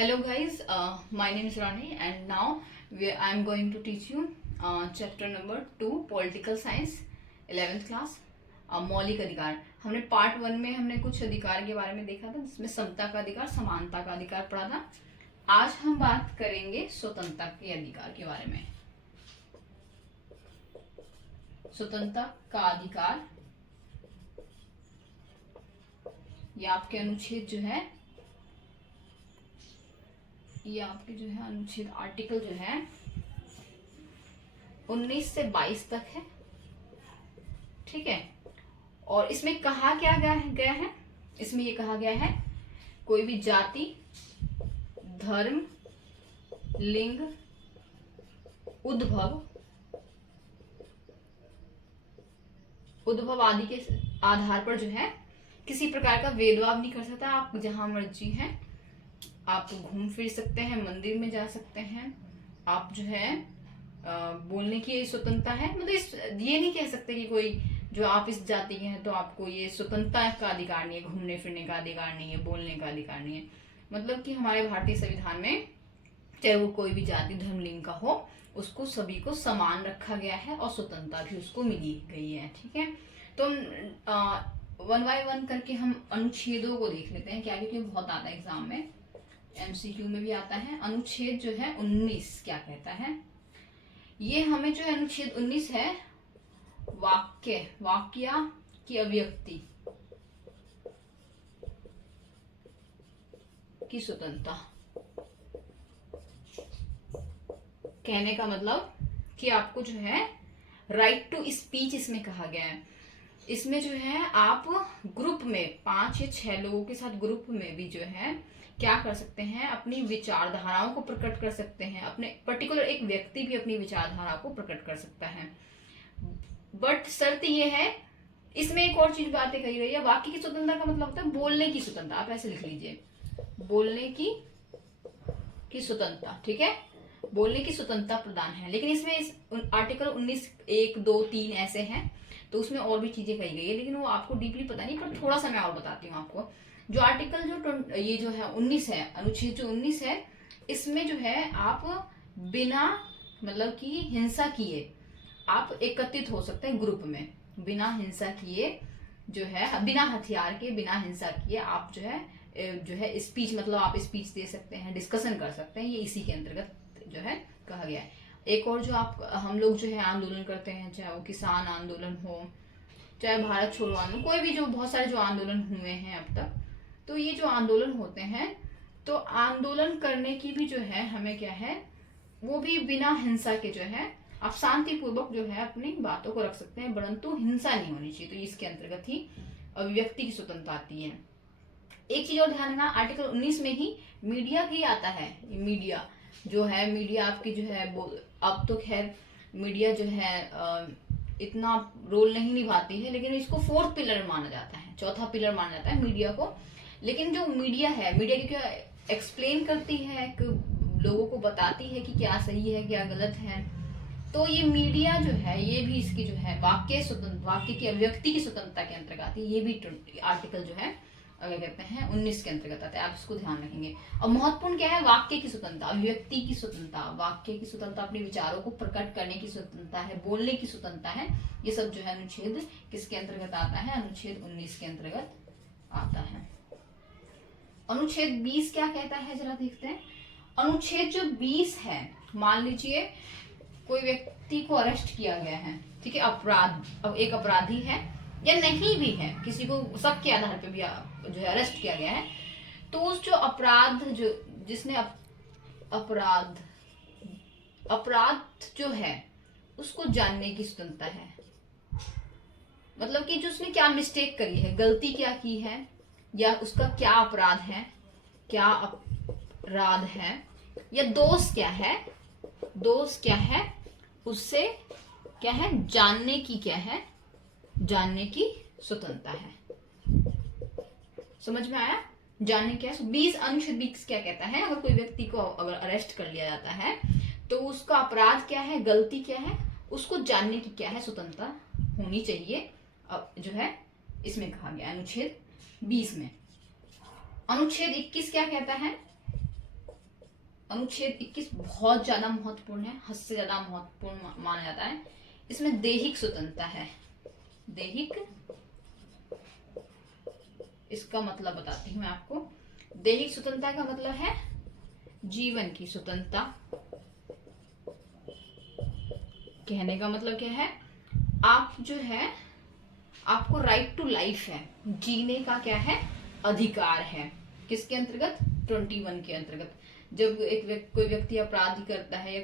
Hello guys, my name is Rani and now I am going to teach you chapter number 2 political science 11th class मौलिक अधिकार। हमने part 1 में हमने कुछ अधिकार के बारे में देखा था जिसमें समता का अधिकार, समानता का अधिकार पढ़ा था। आज हम बात करेंगे स्वतंत्रता के अधिकार के बारे में। स्वतंत्रता का अधिकार ये आपके अनुच्छेद जो है, ये आपके जो है अनुच्छेद आर्टिकल जो है 19 से 22 तक है, ठीक है। और इसमें कहा क्या गया है, इसमें ये कहा गया है कोई भी जाति, धर्म, लिंग, उद्भव आदि के आधार पर जो है किसी प्रकार का भेदभाव नहीं कर सकता। आप जहां मर्जी हैं आप घूम फिर सकते हैं, मंदिर में जा सकते हैं, आप जो है बोलने की स्वतंत्रता है। मतलब ये नहीं कह सकते कि कोई जो आप इस जाति के हैं तो आपको ये स्वतंत्रता का अधिकार नहीं है, घूमने फिरने का अधिकार नहीं है, बोलने का अधिकार नहीं है। मतलब कि हमारे भारतीय संविधान में चाहे वो कोई भी जाति, धर्म, लिंग का हो, उसको सभी को समान रखा गया है और स्वतंत्रता भी उसको मिली गई है, ठीक है। तो वन बाय वन करके हम अनुच्छेदों को देख लेते हैं क्या, क्योंकि बहुत आता है एग्जाम में, एमसीक्यू में भी आता है। अनुच्छेद जो है 19 क्या कहता है, ये हमें जो है अनुच्छेद 19 है वाक्य की अभिव्यक्ति की स्वतंत्रता। कहने का मतलब कि आपको जो है राइट टू स्पीच इसमें कहा गया है। इसमें जो है आप ग्रुप में 5 या 6 लोगों के साथ ग्रुप में भी जो है क्या कर सकते हैं, अपनी विचारधाराओं को प्रकट कर सकते हैं। अपने पर्टिकुलर एक व्यक्ति भी अपनी विचारधारा को प्रकट कर सकता है, बट शर्त ये है, इसमें एक और चीज बातें कही गई है। वाक्य की स्वतंत्रता का मतलब होता है बोलने की स्वतंत्रता। आप ऐसे लिख लीजिए, बोलने की स्वतंत्रता, ठीक है। बोलने की स्वतंत्रता प्रदान है, लेकिन इसमें इस आर्टिकल 19 1 2 3 ऐसे हैं, तो उसमें और भी चीजें कही गई है, लेकिन वो आपको डीपली पता नहीं, पर थोड़ा सा मैं और बताती हूँ आपको। जो आर्टिकल जो ये जो है 19 है, अनुच्छेद जो 19 है, इसमें जो है आप बिना मतलब कि हिंसा किए आप एकत्रित हो सकते हैं ग्रुप में, बिना हिंसा किए जो है, बिना हथियार के, बिना हिंसा किए आप जो है स्पीच, मतलब आप स्पीच दे सकते हैं, डिस्कशन कर सकते हैं। ये इसी के अंतर्गत जो है कहा गया है। एक और जो हम लोग जो है आंदोलन करते हैं, चाहे वो किसान आंदोलन हो, चाहे भारत छोड़ो आंदोलन, कोई भी जो बहुत सारे जो आंदोलन हुए हैं अब तक, तो ये जो आंदोलन होते हैं, तो आंदोलन करने की भी जो है हमें क्या है, वो भी बिना हिंसा के जो है आप शांतिपूर्वक जो है अपनी बातों को रख सकते हैं, परंतु हिंसा नहीं होनी चाहिए। तो इसके अंतर्गत ही अभिव्यक्ति की स्वतंत्रता आती है। एक चीज और ध्यान रखना, आर्टिकल 19 में ही मीडिया भी आता है। मीडिया जो है, मीडिया आपकी जो है, अब तो खैर मीडिया जो है इतना रोल नहीं निभाती है, लेकिन इसको 4th पिलर माना जाता है, चौथा पिलर माना जाता है मीडिया को। लेकिन जो मीडिया है, मीडिया क्योंकि एक्सप्लेन करती है, लोगों को बताती है कि क्या सही है क्या गलत है, तो ये मीडिया जो है ये भी इसकी जो है वाक्य की अभिव्यक्ति की स्वतंत्रता के अंतर्गत आती है। ये भी आर्टिकल जो है क्या कहते हैं 19 के अंतर्गत आता है, आप इसको ध्यान रखेंगे। और महत्वपूर्ण क्या है, वाक्य की स्वतंत्रता, अभिव्यक्ति की स्वतंत्रता, वाक्य की स्वतंत्रता, अपने विचारों को प्रकट करने की स्वतंत्रता है, बोलने की स्वतंत्रता है। ये सब जो है अनुच्छेद किसके अंतर्गत आता है, अनुच्छेद 19 के अंतर्गत आता है। अनुच्छेद 20 क्या कहता है, जरा देखते हैं। अनुच्छेद जो 20 है, मान लीजिए कोई व्यक्ति को अरेस्ट किया गया है, ठीक है, अब एक अपराधी है या नहीं भी है, किसी को शक के आधार पर भी जो है अरेस्ट किया गया है, तो उस जो अपराध जिसने अपराध जो है उसको जानने की स्वतंत्रता है। मतलब कि जो उसने क्या मिस्टेक करी है, गलती क्या की है, या उसका क्या अपराध है, क्या अपराध है, या दोष क्या है, उससे क्या है जानने की, क्या है जानने की स्वतंत्रता है। समझ में आया, जानने क्या है। 20 अनुच्छेद 20 क्या कहता है, अगर कोई व्यक्ति को अगर अरेस्ट कर लिया जाता है तो उसका अपराध क्या है, गलती क्या है, उसको जानने की क्या है स्वतंत्रता होनी चाहिए। अब जो है इसमें कहा गया अनुच्छेद 20 में। अनुच्छेद 21 क्या कहता है, अनुच्छेद 21 बहुत ज्यादा महत्वपूर्ण है, हद से ज्यादा महत्वपूर्ण माना जाता है। इसमें दैहिक स्वतंत्रता है। दैहिक, इसका मतलब बताती हूं मैं आपको। दैहिक स्वतंत्रता का मतलब है जीवन की स्वतंत्रता। कहने का मतलब क्या है, आप जो है, आपको राइट टू लाइफ है, जीने का क्या है, अधिकार है। किसके अंतर्गत? 21 के अंतर्गत। जब कोई व्यक्ति अपराध करता है या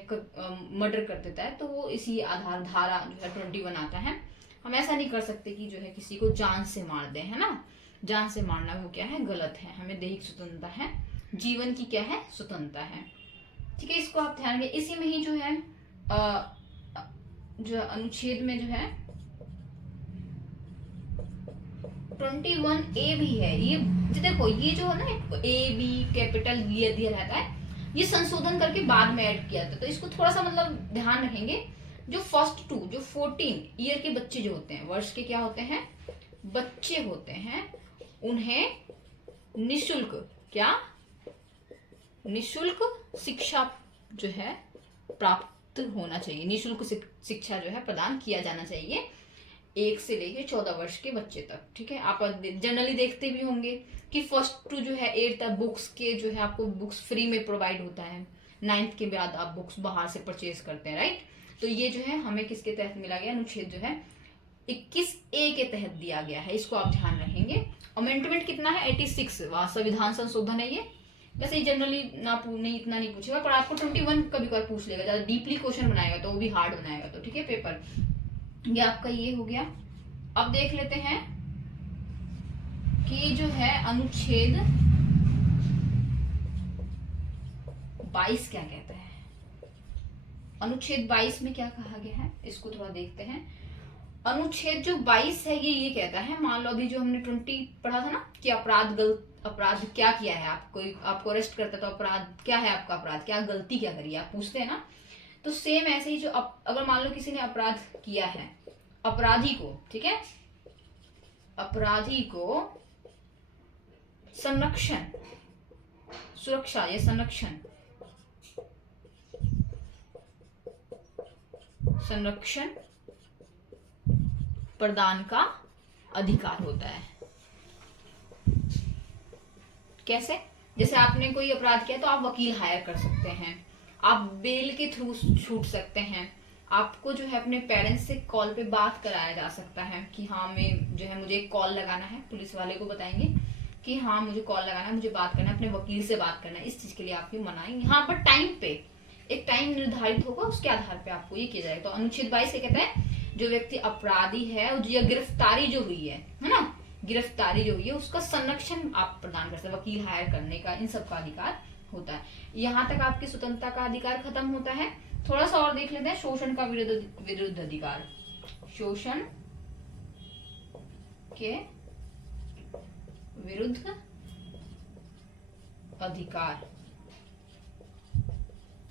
मर्डर कर देता है तो वो इसी आधार धारा जो है 21 आता है। हम ऐसा नहीं कर सकते कि जो है किसी को जान से मार दें, है ना। जान से मारना वो क्या है, गलत है। हमें दैहिक स्वतंत्रता है, जीवन की क्या है, स्वतंत्रता है। ठीक है, इसको आप ध्यान रखिए। इसी में ही जो है जो अनुच्छेद में जो है 21A भी है। ये देखो, ये जो है ना A B कैपिटल दिया रहता है, ये संशोधन करके बाद में ऐड किया जाता है। तो इसको थोड़ा सा मतलब ध्यान रखेंगे। जो फर्स्ट टू, जो 14 ईयर के बच्चे जो होते हैं, वर्ष के क्या होते हैं, बच्चे होते हैं, उन्हें निशुल्क, क्या, निशुल्क शिक्षा जो है प्राप्त होना चाहिए। निशुल्क शिक्षा जो है प्रदान किया जाना चाहिए 1 से लेके 14 वर्ष के बच्चे तक। ठीक है, आप जनरली देखते भी होंगे कि फर्स्ट टू जो है 8 तक बुक्स के जो है आपको बुक्स फ्री में प्रोवाइड होता है। 9th के बाद आप बुक्स बाहर से परचेज करते हैं, राइट। तो ये जो है हमें किसके तहत मिला गया, अनुच्छेद जो है 21A के तहत दिया गया है। इसको आप ध्यान रखेंगे। अमेंडमेंट कितना है, 86 संविधान संशोधन है ये। वैसे जनरली नहीं इतना नहीं पूछेगा, पर आपको 21 कभी कभार पूछ लेगा, ज्यादा डीपली क्वेश्चन बनाएगा तो वो भी हार्ड बनाएगा। तो ठीक है, पेपर ये आपका ये हो गया। अब देख लेते हैं कि जो है अनुच्छेद 22 क्या कहता है। अनुच्छेद 22 में क्या कहा गया है, इसको थोड़ा देखते हैं। अनुच्छेद जो 22 है ये कहता है, मान लो अभी जो हमने 20 पढ़ा था ना कि अपराध क्या किया है, आपको अरेस्ट करता है तो अपराध क्या है, आपका अपराध क्या, गलती क्या करी आप पूछते हैं ना। तो सेम ऐसे ही जो अगर मान लो किसी ने अपराध किया है, अपराधी को, ठीक है, अपराधी को संरक्षण, सुरक्षा या संरक्षण प्रदान का अधिकार होता है। कैसे? जैसे आपने कोई अपराध किया तो आप वकील हायर कर सकते हैं, आप बेल के थ्रू छूट सकते हैं, आपको जो है अपने पेरेंट्स से कॉल पे बात कराया जा सकता है कि हाँ मैं जो है मुझे एक कॉल लगाना है, पुलिस वाले को बताएंगे कि हाँ मुझे कॉल लगाना है, मुझे बात करना है, अपने वकील से बात करना है, इस चीज के लिए आपकी मनाएंगे। हाँ, पर टाइम पे एक टाइम निर्धारित होगा, उसके आधार पे आपको ये किया जाएगा। तो अनुच्छेद 22 ये कहता है जो व्यक्ति अपराधी है या गिरफ्तारी जो हुई है ना, गिरफ्तारी जो हुई है उसका संरक्षण आप प्रदान कर सकते हैं, वकील हायर करने का, इन सब का अधिकार होता है। यहाँ तक आपकी स्वतंत्रता का अधिकार खत्म होता है। थोड़ा सा और देख लेते हैं, शोषण का विरुद्ध अधिकार। शोषण के विरुद्ध अधिकार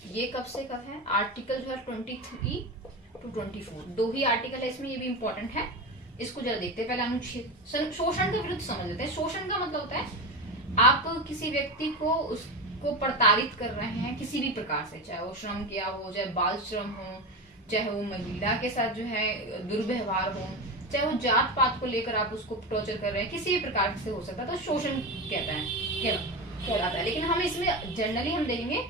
ये कब से कब है, आर्टिकल जो है 23 to 24, 2 ही आर्टिकल है इसमें, ये भी इंपॉर्टेंट है। इसको जरा देखते हैं। पहले अनुच्छेद शोषण के विरुद्ध समझ लेते हैं। शोषण का मतलब होता है आप किसी व्यक्ति को उसको प्रताड़ित कर रहे हैं किसी भी प्रकार से, चाहे वो श्रम किया हो, चाहे बाल श्रम हो, चाहे वो महिला के साथ जो है दुर्व्यवहार हो, चाहे वो जात पात को लेकर आप उसको टॉर्चर कर रहे हैं, किसी भी प्रकार से हो सकता है, तो शोषण कहलाता है। लेकिन हम इसमें जनरली हम देखेंगे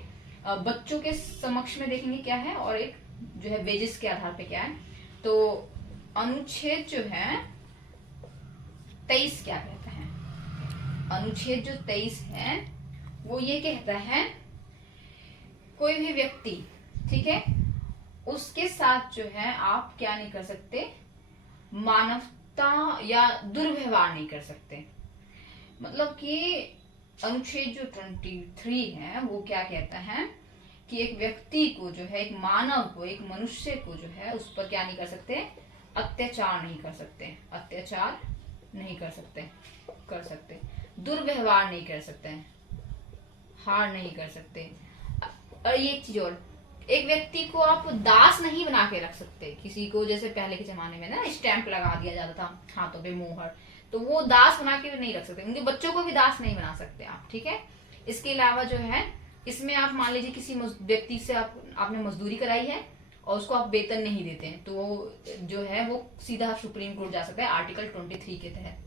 बच्चों के समक्ष में देखेंगे क्या है, और एक जो है वेजेस के आधार पे क्या है। तो अनुच्छेद जो है 23 क्या कहता है, अनुच्छेद जो 23 है वो ये कहता है कोई भी व्यक्ति, ठीक है, उसके साथ जो है आप क्या नहीं कर सकते, मानवता या दुर्व्यवहार नहीं कर सकते। मतलब कि अनुच्छेद जो 23 है वो क्या कहता है कि एक व्यक्ति को जो है, एक मानव को, एक मनुष्य को जो है उस पर क्या नहीं कर सकते, अत्याचार नहीं कर सकते, अत्याचार नहीं कर सकते, दुर्व्यवहार नहीं कर सकते, हार नहीं कर सकते। और ये एक चीज और, एक व्यक्ति को आप दास नहीं बना के रख सकते। किसी को जैसे पहले के जमाने में ना स्टैंप लगा दिया जाता था हाथों पे, मोहर, तो वो दास बना के नहीं रख सकते। उनके बच्चों को भी दास नहीं बना सकते आप, ठीक है। इसके अलावा जो है इसमें आप मान लीजिए किसी व्यक्ति से आपने मजदूरी कराई है और उसको आप वेतन नहीं देते हैं, तो जो है वो सीधा सुप्रीम कोर्ट जा सकता है आर्टिकल 23 के तहत।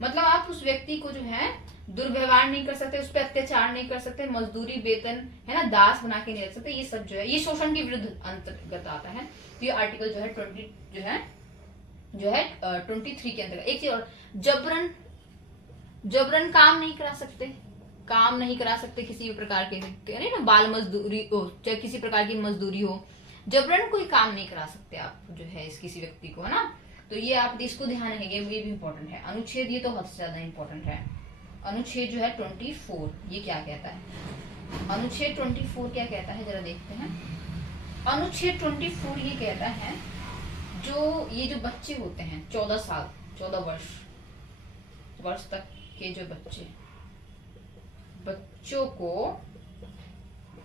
मतलब आप उस व्यक्ति को जो है दुर्व्यवहार नहीं कर सकते, उस पर अत्याचार नहीं कर सकते, मजदूरी वेतन है ना दास बना के नहीं रख सकते, ये सब जो है ये शोषण के विरुद्ध अंतर्गत आता है। तो ये आर्टिकल जो है 23 के अंतर्गत। एक चीज और, जबरन काम नहीं करा सकते, काम नहीं करा सकते किसी भी प्रकार के, नहीं ना, बाल मजदूरी हो चाहे किसी प्रकार की मजदूरी हो, जबरन कोई काम नहीं करा सकते आप जो है इस किसी व्यक्ति को, है ना। तो ये आप इसको ध्यान रखेंगे, ये भी इंपॉर्टेंट है। अनुच्छेद ये तो हद से ज्यादा इंपॉर्टेंट है। अनुच्छेद जो है 24 ये क्या कहता है, अनुच्छेद 24 क्या कहता है जरा देखते हैं। अनुच्छेद 24 ये कहता है जो ये जो बच्चे होते हैं 14 साल 14 वर्ष तक के जो बच्चों को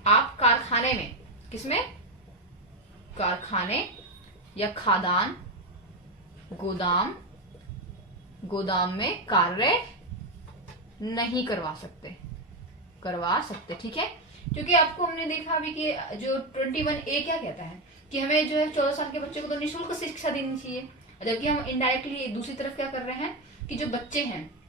आप कारखाने में, किसमें, कारखाने या खादान गोदाम में कार्य नहीं करवा सकते, ठीक है। क्योंकि आपको हमने देखा अभी कि जो 21A क्या कहता है कि हमें जो है 14 साल के बच्चे को तो निःशुल्क शिक्षा देनी चाहिए, जबकि हम इनडायरेक्टली दूसरी तरफ क्या कर रहे हैं कि जो बच्चे हैं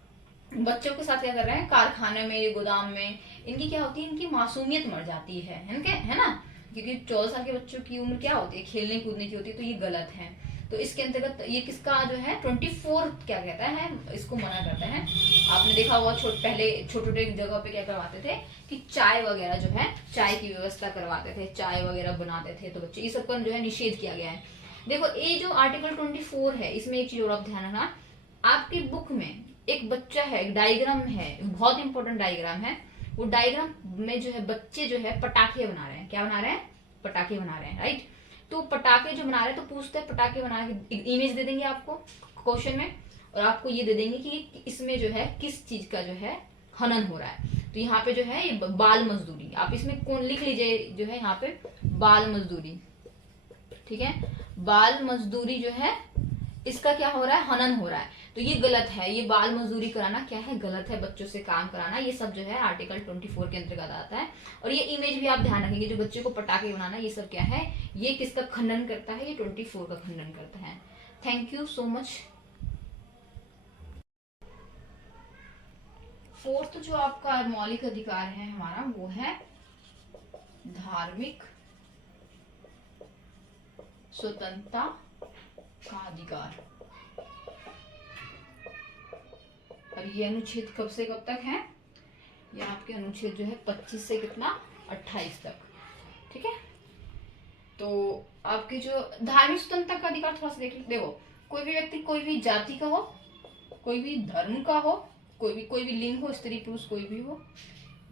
बच्चों के साथ क्या कर रहे हैं, कारखाने में गोदाम में इनकी क्या होती है, इनकी मासूमियत मर जाती है ना, क्योंकि 14 साल के बच्चों की उम्र क्या होती है, खेलने कूदने की होती है, तो ये गलत है। तो इसके अंतर्गत ये किसका जो है 24 क्या कहता है, इसको मना करता है। आपने देखा होगा पहले छोटे जगह पे क्या करवाते थे कि चाय वगैरह जो है, चाय की व्यवस्था करवाते थे, चाय वगैरह बनाते थे, तो बच्चे ये सब का जो है निषेध किया गया है। देखो ये जो आर्टिकल 24 है, इसमें एक चीज और आप ध्यान रखना, आपकी बुक में एक बच्चा है, एक डायग्राम है, बहुत इंपॉर्टेंट डायग्राम है। वो डायग्राम में जो है बच्चे जो है पटाखे बना रहे हैं, क्या बना रहे हैं, पटाखे बना रहे हैं, राइट। तो पटाखे जो बना रहे हैं, तो पूछते हैं पटाखे बना के इमेज दे देंगे आपको क्वेश्चन में, और आपको ये दे देंगे कि इसमें जो है किस चीज का जो है हनन हो रहा है। तो यहाँ पे जो है ये बाल मजदूरी, आप इसमें कौन लिख लीजिए जो है यहाँ पे बाल मजदूरी, ठीक है। बाल मजदूरी जो है इसका क्या हो रहा है, हनन हो रहा है, तो ये गलत है। ये बाल मजदूरी कराना क्या है, गलत है, बच्चों से काम कराना, ये सब जो है आर्टिकल 24 के अंतर्गत आता है। और ये इमेज भी आप ध्यान रखेंगे, जो बच्चे को पटाखे बनाना, ये सब क्या है, ये किसका खंडन करता है, ये 24 का खंडन करता है। Thank you so much. Fourth जो आपका मौलिक अधिकार है हमारा, वो है धार्मिक स्वतंत्रता का अधिकार। और ये अनुच्छेद कब से कब तक है, ये आपके अनुच्छेद जो है 25 से कितना 28 तक, ठीक है। तो आपके जो धार्मिक स्वतंत्रता का अधिकार थोड़ा सा देखो, कोई भी व्यक्ति कोई भी जाति का हो, कोई भी धर्म का हो, कोई भी लिंग हो, स्त्री पुरुष कोई भी हो,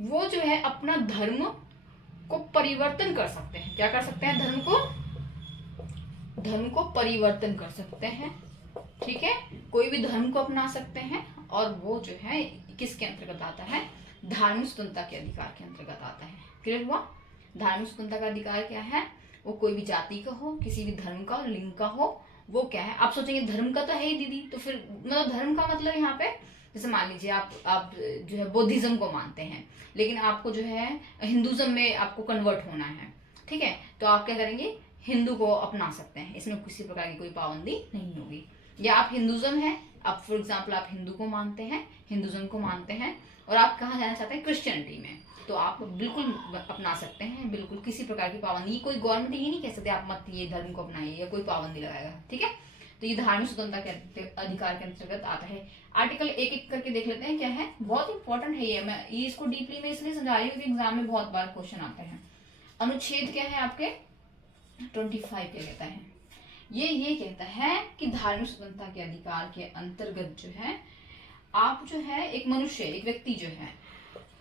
वो जो है अपना धर्म को परिवर्तन कर सकते हैं। क्या कर सकते हैं, धर्म को परिवर्तन कर सकते हैं, ठीक है। कोई भी धर्म को अपना सकते हैं, और वो जो है किसके अंतर्गत आता है, धार्मिक स्वतंत्रता के अधिकार के अंतर्गत आता है। क्लियर हुआ। धार्मिक स्वतंत्रता का अधिकार क्या है, वो कोई भी जाति का हो, किसी भी धर्म का, लिंग का हो, वो क्या है। आप सोचेंगे धर्म का तो है ही दीदी, तो फिर मतलब धर्म का मतलब यहाँ पे जैसे मान लीजिए आप जो है बुद्धिज्म को मानते हैं, लेकिन आपको जो है हिंदुज्म में आपको कन्वर्ट होना है, ठीक है, तो आप क्या करेंगे, हिंदू को अपना सकते हैं, इसमें किसी प्रकार की कोई पाबंदी नहीं होगी। या आप हिंदुज्म है, आप फॉर एग्जाम्पल आप हिंदू को मानते हैं, हिंदुज्म को मानते हैं, और आप कहाँ जाना चाहते हैं, क्रिश्चियनिटी में, तो आप बिल्कुल अपना सकते हैं, बिल्कुल किसी प्रकार की पाबंदी, कोई गवर्नमेंट ये नहीं कह सकते आप मत ये धर्म को अपनाइए, या कोई पाबंदी लगाएगा, ठीक है। तो ये धार्मिक स्वतंत्रता के अधिकार के अंतर्गत आता है। आर्टिकल एक एक करके देख लेते हैं क्या है, बहुत इंपॉर्टेंट है ये, मैं ये इसको डीपली में इसलिए समझा रही हूँ कि एग्जाम में बहुत बार क्वेश्चन आते हैं। अनुच्छेद क्या है आपके 25 क्या कहता है, ये कहता है कि धार्मिक स्वतंत्रता के अधिकार के अंतर्गत जो है आप जो है एक मनुष्य, एक व्यक्ति जो है,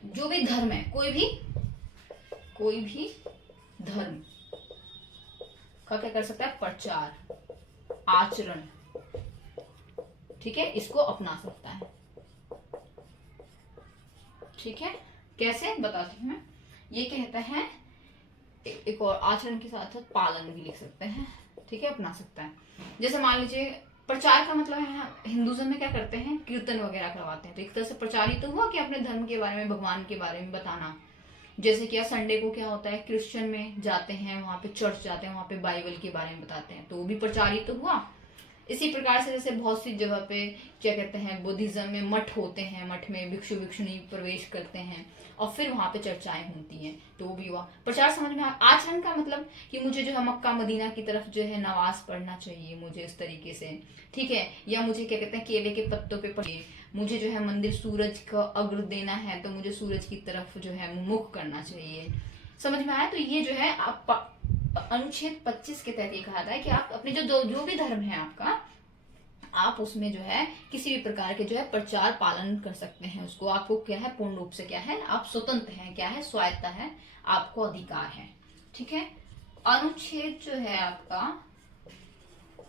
जो भी धर्म है, कोई भी धर्म का क्या कर सकता है, प्रचार, आचरण, ठीक है, इसको अपना सकता है, ठीक है। कैसे बताती हूँ मैं, ये कहता है एक और आचरण के साथ साथ पालन भी लिख सकते हैं, ठीक है, अपना सकता है। जैसे मान लीजिए प्रचार का मतलब है, हिंदुज्म में क्या करते हैं, कीर्तन वगैरह करवाते हैं, तो एक तरह से प्रचार ही तो हुआ कि अपने धर्म के बारे में, भगवान के बारे में बताना। जैसे कि संडे को क्या होता है, क्रिश्चियन में जाते हैं, वहां पे चर्च जाते हैं, वहां पे बाइबल के बारे में बताते हैं, तो वो भी प्रचार ही तो हुआ। इसी प्रकार से जैसे बहुत सी जगह पे क्या कहते हैं, बुद्धिज्म में मठ होते हैं, मठ में भिक्षु भिक्षुणी प्रवेश करते हैं और फिर वहां पे चर्चाएं होती हैं, तो वो भी हुआ प्रचार। समझ में आचरण का मतलब कि मुझे जो है मक्का मदीना की तरफ जो है नमाज पढ़ना चाहिए, मुझे इस तरीके से, ठीक है, या मुझे क्या कहते हैं केले के पत्तों पे पढ़िए, मुझे जो है मंदिर सूरज का अग्र देना है तो मुझे सूरज की तरफ जो है मुख करना चाहिए। समझ में आया? तो ये जो है आप अनुच्छेद 25 के तहत ये कहा था कि आप अपने जो भी धर्म है आपका, आप उसमें जो है किसी भी प्रकार के जो है प्रचार पालन कर सकते हैं, उसको आपको क्या है पूर्ण रूप से क्या है, आप स्वतंत्र हैं, क्या है स्वायत्ता है, आपको अधिकार है, ठीक है। अनुच्छेद जो है आपका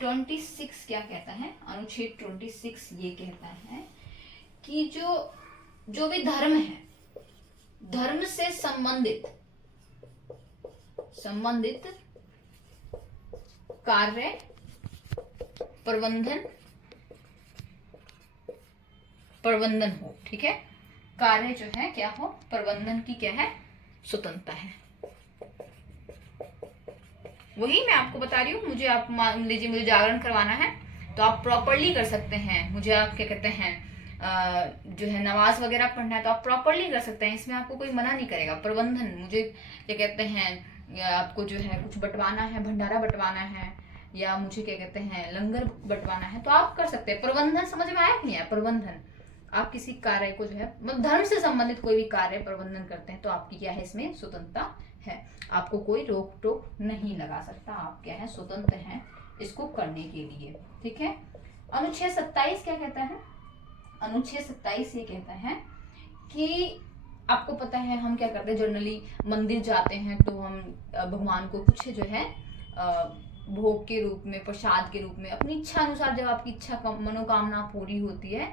26 क्या कहता है, अनुच्छेद 26 ये कहता है कि जो भी धर्म है, धर्म से संबंधित कार्य प्रबंधन हो, ठीक है, कार्य जो है क्या हो, प्रबंधन की क्या है, स्वतंत्रता है। वही मैं आपको बता रही हूँ, मुझे आप मान लीजिए मुझे जागरण करवाना है तो आप प्रॉपरली कर सकते हैं, मुझे आप क्या कहते हैं जो है नमाज वगैरह पढ़ना है तो आप प्रॉपरली कर सकते हैं, इसमें आपको कोई मना नहीं करेगा। प्रबंधन, मुझे क्या कहते हैं आपको जो है कुछ बंटवाना है, भंडारा बंटवाना है, या मुझे क्या कहते हैं लंगर बंटवाना है, तो आप कर सकते हैं। प्रबंधन समझ में आया नहीं है? प्रबंधन, आप किसी कार्य को जो है मतलब धर्म से संबंधित कोई भी कार्य प्रबंधन करते हैं तो आपकी क्या है इसमें स्वतंत्रता है, आपको कोई रोक टोक नहीं लगा सकता, आप क्या है स्वतंत्र हैं इसको करने के लिए, ठीक है। अनुच्छेद 27 क्या कहता है, अनुच्छेद 27 ये कहता है कि आपको पता है हम क्या करते हैं, जनरली मंदिर जाते हैं तो हम भगवान को कुछ जो है भोग के रूप में, प्रसाद के रूप में, अपनी इच्छा अनुसार जब आपकी इच्छा मनोकामना पूरी होती है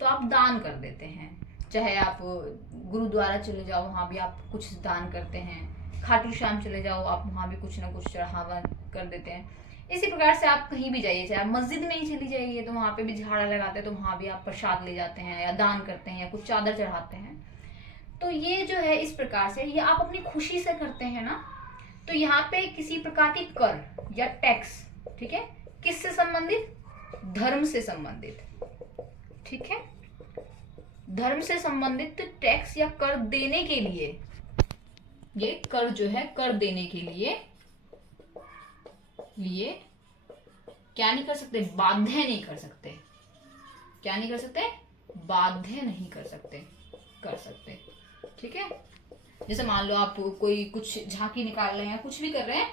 तो आप दान कर देते हैं। चाहे आप गुरुद्वारा चले जाओ, वहां भी आप कुछ दान करते हैं, खाटू श्याम चले जाओ, आप वहां भी कुछ ना कुछ चढ़ावा कर देते हैं। इसी प्रकार से आप कहीं भी जाइए, चाहे आप मस्जिद में ही चली जाइए तो वहां पे भी झाड़ा लगाते हैं तो वहां भी आप प्रसाद ले जाते हैं या दान करते हैं या कुछ चादर चढ़ाते हैं। तो ये जो है इस प्रकार से ये आप अपनी खुशी से करते हैं ना, तो यहाँ पे किसी प्रकार की कर या टैक्स, ठीक है, किससे संबंधित, धर्म से संबंधित, ठीक है, धर्म से संबंधित टैक्स या कर देने के लिए, ये कर जो है कर देने के लिए क्या नहीं कर सकते, बाध्य नहीं कर सकते, क्या नहीं कर सकते, बाध्य नहीं कर सकते, कर सकते, ठीक है। जैसे मान लो आप कोई कुछ झांकी निकाल रहे हैं, कुछ भी कर रहे हैं,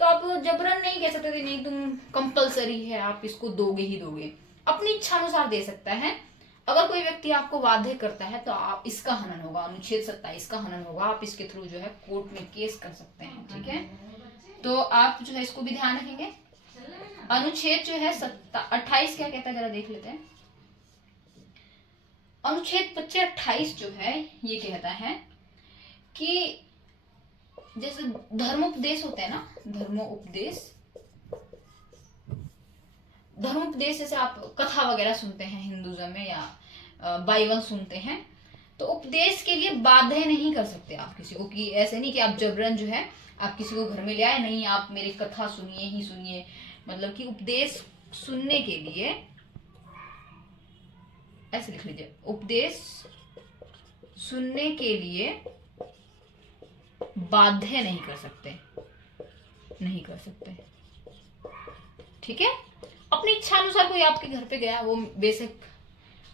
तो आप जबरन नहीं कह सकते नहीं तुम कंपलसरी है आप इसको दोगे ही दोगे, अपनी इच्छा अनुसार दे सकता है। अगर कोई व्यक्ति आपको बाध्य करता है तो आप इसका हनन होगा, अनुच्छेद 27 का हनन होगा, आप इसके थ्रू जो है कोर्ट में केस कर सकते हैं, ठीक है। तो आप जो है इसको भी ध्यान रखेंगे। अनुच्छेद जो है 28 क्या कहता है जरा देख लेते हैं। अनुच्छेद 28 जो है ये कहता है कि जैसे धर्मोपदेश होते हैं ना, धर्मोपदेश जैसे आप कथा वगैरह सुनते हैं हिंदुज्म में या बाइबल सुनते हैं, तो उपदेश के लिए बाध्य नहीं कर सकते आप किसी को, कि ऐसे नहीं कि आप जबरन जो है आप किसी को घर में ले आए, नहीं आप मेरी कथा सुनिए ही सुनिए, मतलब कि उपदेश सुनने के लिए, ऐसे लिख लीजिए, उपदेश सुनने के लिए बाध्य नहीं कर सकते, नहीं कर सकते, ठीक है। अपनी इच्छा अनुसार कोई आपके घर पे गया, वो बेशक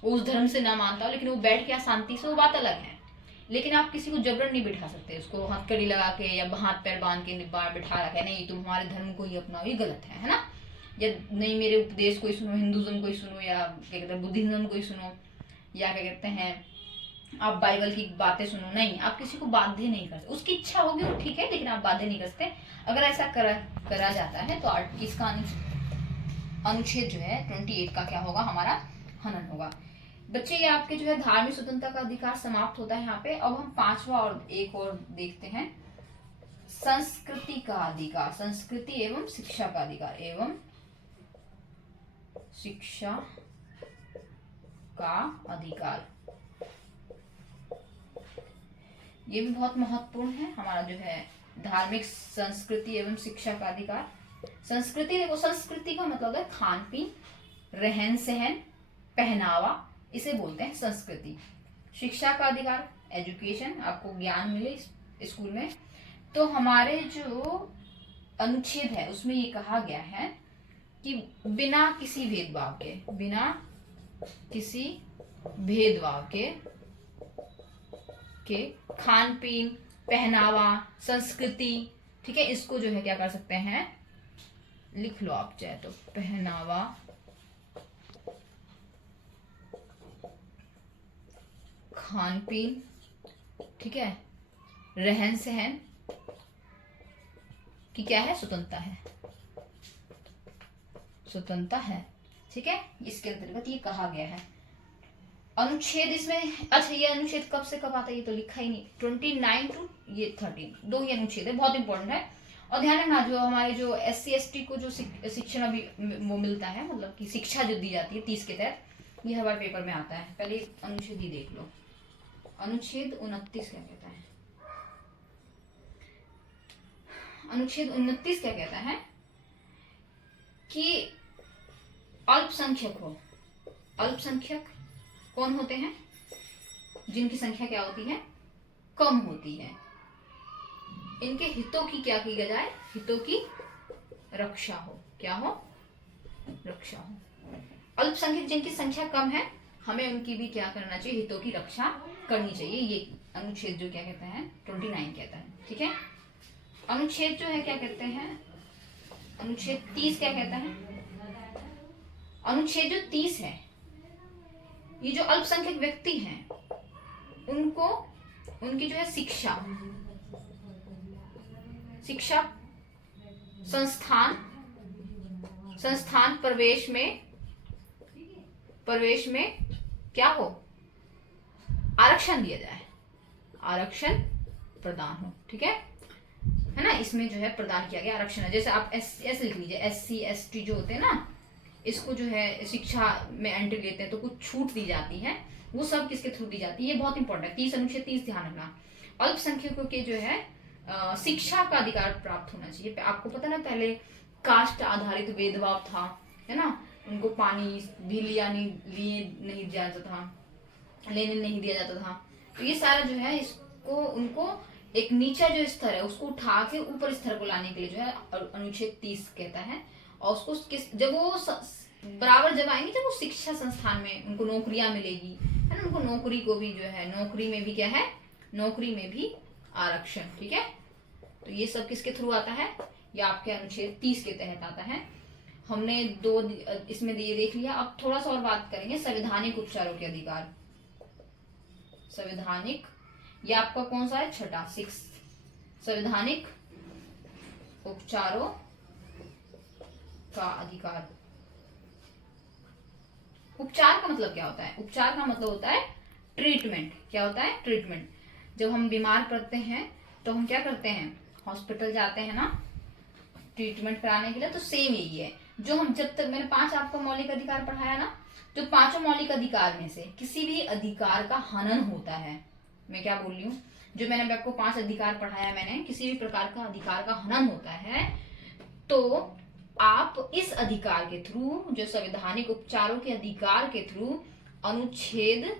वो उस धर्म से ना मानता हो, लेकिन वो बैठ गया शांति से, वो बात अलग है, लेकिन आप किसी को जबरन नहीं बिठा सकते, उसको हथकड़ी लगा के या हाथ पैर बांध के बिठा रखा है, नहीं तुम हमारे धर्म को ही अपनाओ, ये गलत है ना, या नहीं मेरे उपदेश को ही सुनो, हिंदुज्म को ही सुनो, या क्या कहते हैं बुद्धिज्म को ही सुनो, या क्या कहते हैं आप बाइबल की बातें सुनो, नहीं, आप किसी को बाध्य नहीं कर सकते, उसकी इच्छा होगी वो ठीक है, लेकिन आप बाध्य नहीं कर सकते। अगर ऐसा करा जाता है तो इसका अनुच्छेद जो है 28 का क्या होगा, हमारा हनन होगा। बच्चे ये आपके जो है धार्मिक स्वतंत्रता का अधिकार समाप्त होता है यहाँ पे। अब हम पांचवा और एक और देखते हैं, संस्कृति का अधिकार, संस्कृति एवं शिक्षा का अधिकार, एवं शिक्षा का अधिकार। ये भी बहुत महत्वपूर्ण है। हमारा जो है धार्मिक, संस्कृति एवं शिक्षा का अधिकार। संस्कृति, देखो संस्कृति का मतलब है खान पीन, रहन सहन, पहनावा, इसे बोलते हैं संस्कृति। शिक्षा का अधिकार, एजुकेशन, आपको ज्ञान मिले स्कूल में। तो हमारे जो अनुच्छेद है उसमें ये कहा गया है कि बिना किसी भेदभाव के, बिना किसी भेदभाव के खान पीन, पहनावा, संस्कृति, ठीक है, इसको जो है क्या कर सकते हैं, लिख लो आप चाहे तो, पहनावा, खान पीन, ठीक है, रहन सहन की क्या है, स्वतंत्रता है, स्वतंत्रता है, ठीक है। इसके अंतर्गत ये कहा गया है। अनुच्छेद इसमें, अच्छा ये अनुच्छेद कब से कब आता है ये तो लिखा ही नहीं, 29 टू ये 13, दो ही अनुच्छेद है, बहुत इंपॉर्टेंट है। और ध्यान रखना, जो हमारे जो SC ST को जो शिक्षण अभी वो मिलता है, मतलब कि शिक्षा जो दी जाती है 30 के तहत, ये हर बार पेपर में आता है। पहले अनुच्छेद ही देख लो, अनुच्छेद 29 क्या कहता है। अनुच्छेद 29 क्या कहता है कि अल्पसंख्यक हो, अल्पसंख्यक कौन होते हैं, जिनकी संख्या क्या होती है, कम होती है, इनके हितों की क्या की जाए, हितों की रक्षा हो, क्या हो, रक्षा हो। अल्पसंख्यक जिनकी संख्या कम है, हमें उनकी भी क्या करना चाहिए, हितों की रक्षा करनी चाहिए। ये अनुच्छेद जो क्या कहता है, 29 कहता है, ठीक है। अनुच्छेद जो है क्या कहते हैं, अनुच्छेद 30 क्या कहता है। अनुच्छेद जो 30 है, ये जो अल्पसंख्यक व्यक्ति हैं उनको, उनकी जो है शिक्षा, शिक्षा संस्थान प्रवेश में क्या हो, आरक्षण दिया जाए, आरक्षण प्रदान हो, ठीक है ना। इसमें जो है प्रदान किया गया आरक्षण है। जैसे आप ऐसे लिख लीजिए, SC ST जो होते हैं ना, इसको जो है शिक्षा में एंट्री लेते हैं तो कुछ छूट दी जाती है, वो सब किसके थ्रू दी जाती है, ये बहुत इंपॉर्टेंट है। 30 अनुच्छेद 30 ध्यान रखना। अल्पसंख्यकों के जो है शिक्षा का अधिकार प्राप्त होना चाहिए। आपको पता ना, पहले कास्ट आधारित भेदभाव था, है ना, उनको पानी भी नहीं दिया जाता था, लेने नहीं दिया जाता था। तो ये सारा जो है इसको, उनको एक नीचा जो स्तर है उसको उठा के ऊपर स्तर को लाने के लिए जो है अनुच्छेद 30 कहता है। और उसको जब वो बराबर जब आएंगे, जब वो शिक्षा संस्थान में उनको नौकरियां मिलेगी, है ना, उनको नौकरी को भी जो है, नौकरी में भी क्या है, नौकरी में भी आरक्षण, ठीक है। तो ये सब किसके थ्रू आता है, ये आपके अनुच्छेद 30 के तहत आता है। हमने दो इसमें ये देख लिया। अब थोड़ा सा और बात करेंगे संवैधानिक उपचारों के अधिकार। संवैधानिक, ये आपका कौन सा है, छठा, 6, संवैधानिक उपचारों का अधिकार। उपचार का मतलब क्या होता है, उपचार का मतलब होता है ट्रीटमेंट। क्या होता है, ट्रीटमेंट। जब हम बीमार पड़ते हैं तो हम क्या करते हैं, हॉस्पिटल जाते हैं ना, ट्रीटमेंट कराने के लिए। तो सेम यही है, जो हम, जब तक मैंने 5 आपको मौलिक अधिकार पढ़ाया ना, जो 5 मौलिक अधिकार में से किसी भी अधिकार का हनन होता है, मैं क्या बोल रही हूँ, जो मैंने आपको 5 अधिकार पढ़ाया, मैंने किसी भी प्रकार का अधिकार का हनन होता है, तो आप इस अधिकार के थ्रू, जो संवैधानिक उपचारों के अधिकार के थ्रू, अनुच्छेद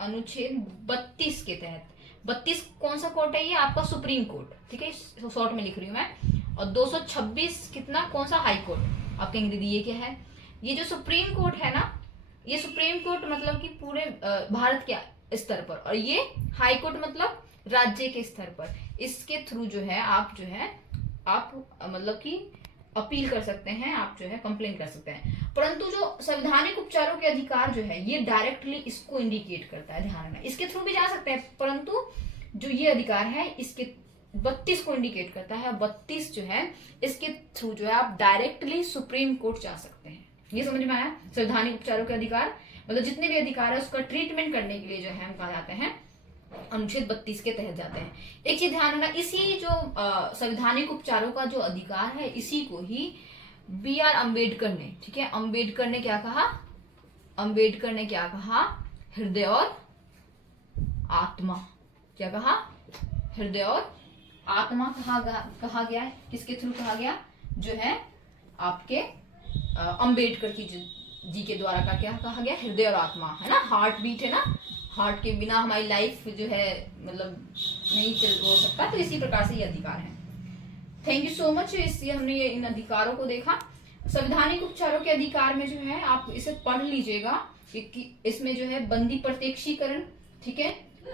32 के तहत, 32 कौन सा कोर्ट है, ये आपका सुप्रीम कोर्ट, ठीक है, शॉर्ट में लिख रही हूं मैं। और 226 कितना, कौन सा, हाई कोर्ट। आप कहेंगे दीदी ये क्या है, ये जो सुप्रीम कोर्ट है ना, ये सुप्रीम कोर्ट मतलब कि पूरे भारत के स्तर पर, और ये हाई कोर्ट मतलब राज्य के स्तर पर। इसके थ्रू जो है आप मतलब कि अपील कर सकते हैं, आप जो है कंप्लेन कर सकते हैं। परंतु जो संवैधानिक उपचारों के अधिकार जो है, ये डायरेक्टली इसको इंडिकेट करता है, ध्यान रखना। इसके थ्रू भी जा सकते हैं, परंतु जो ये अधिकार है इसके 32 को इंडिकेट करता है। 32 जो है इसके थ्रू जो है आप डायरेक्टली सुप्रीम कोर्ट जा सकते हैं। ये समझ में आया, संवैधानिक उपचारों के अधिकार मतलब जितने भी अधिकार है उसका ट्रीटमेंट करने के लिए जो है हम कहा जाते हैं अनुच्छेद 32 के तहत जाते हैं। एक चीज ध्यान रखना, इसी जो संवैधानिक उपचारों का जो अधिकार है, इसी को ही BR अम्बेडकर ने, ठीक है, अम्बेडकर ने क्या कहा, अम्बेडकर ने क्या कहा, हृदय और आत्मा, क्या कहा, हृदय और आत्मा कहा गया है। किसके थ्रू कहा गया, जो है आपके अंबेडकर जी के द्वारा का क्या कहा गया, हृदय और आत्मा, है ना। हार्ट बीट है ना, हार्ट के बिना हमारी लाइफ जो है मतलब नहीं चल हो सकता, तो इसी प्रकार से ये अधिकार है। Thank you so much. इससे हमने ये इन अधिकारों को देखा। संवैधानिक उपचारों के अधिकार में जो है आप इसे पढ़ लीजिएगा कि इसमें जो है बंदी प्रत्यक्षीकरण, ठीक है,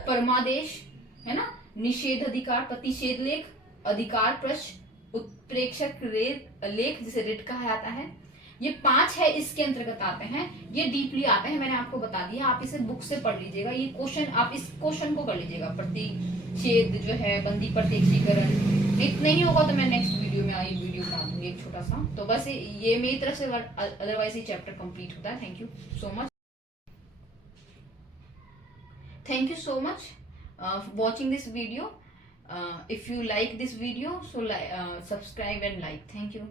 परमादेश, है ना, निषेध अधिकार, प्रतिषेध लेख, अधिकार प्रश्न, उत्प्रेक्षक लेख जिसे रिट कहा जाता है, ये 5 है, इसके अंतर्गत आते हैं। ये डीपली आते हैं, मैंने आपको बता दिया, आप इसे बुक से पढ़ लीजिएगा। ये क्वेश्चन आप इस क्वेश्चन को कर लीजिएगा, प्रतिषेध जो है, बंदी प्रत्यक्षीकरण। नहीं होगा तो मैं नेक्स्ट वीडियो में आई वीडियो बना दूंगी एक छोटा सा। तो बस ये मेरी तरफ से, अदरवाइज ये चैप्टर कंप्लीट होता है। Thank you so much, thank you so much for watching this video. If you like this video, so subscribe and like. Thank you.